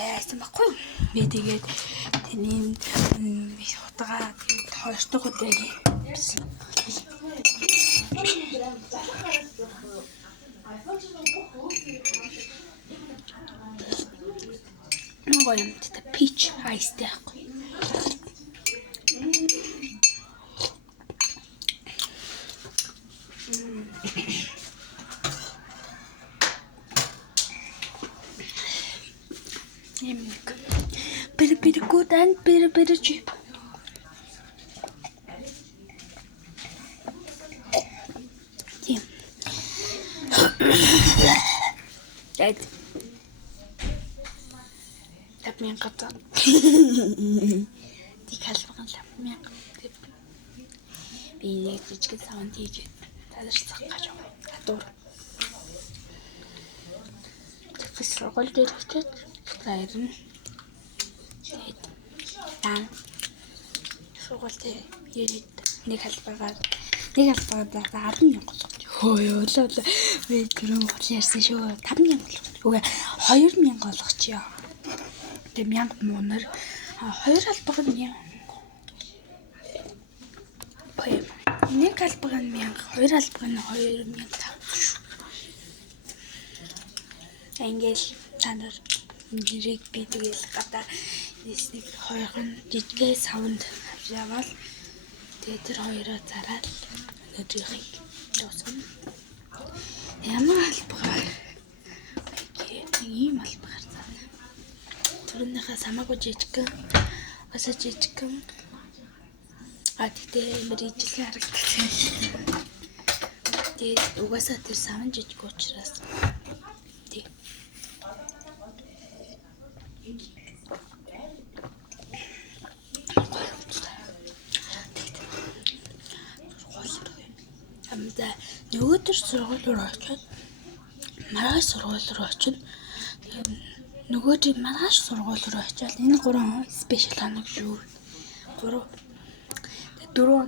тайсан баггүй. Би тэгээд тэний утгаа хоёр дахь удаа гэсэн. Нөгөө юм тэ peach ice таахгүй. Very good and very cheap. Тийм. Дэд. Тапмын гата. Тик халбаган тапмын. Би нэг жижиг саунд хийж тадарцах гэж байна. Хатуур. Тэсрэгэл дээр хэвчээд таарна. Дан сургуультай ирээд нэг халбагаар 10,000 болгож. Хөөе өлөө би түрүү ярьсан шүү 5,000 болгож. Үгүй 2,000 болгочихё. Тэгээ 1000 муунаар 2 халбаг нь 1000. Нэг халбаг нь 1000, 2 халбаг нь 2,500. Энгээс танаар нэрийг би тэгэл гадаа нэг хоёрын жижиг саунд яваал тэгээ тэр хоёроо зараад өнөөдрийнхийг дуусгана. Ямар албагаар ийм албагаар заана. Түрүүнийхээ самаагүй жижигхэн өсөж жижигхэн тэгтээ мэрийжлэн харагдсан. Тэгээд угаасаа тэр савн жижиг учраас тий. Амда нөгөөдөр сургууль руу очиод маргааш сургууль руу очиод нөгөөдөр маргааш сургууль руу очиод энэ 3 спешиал хоног шүү. 4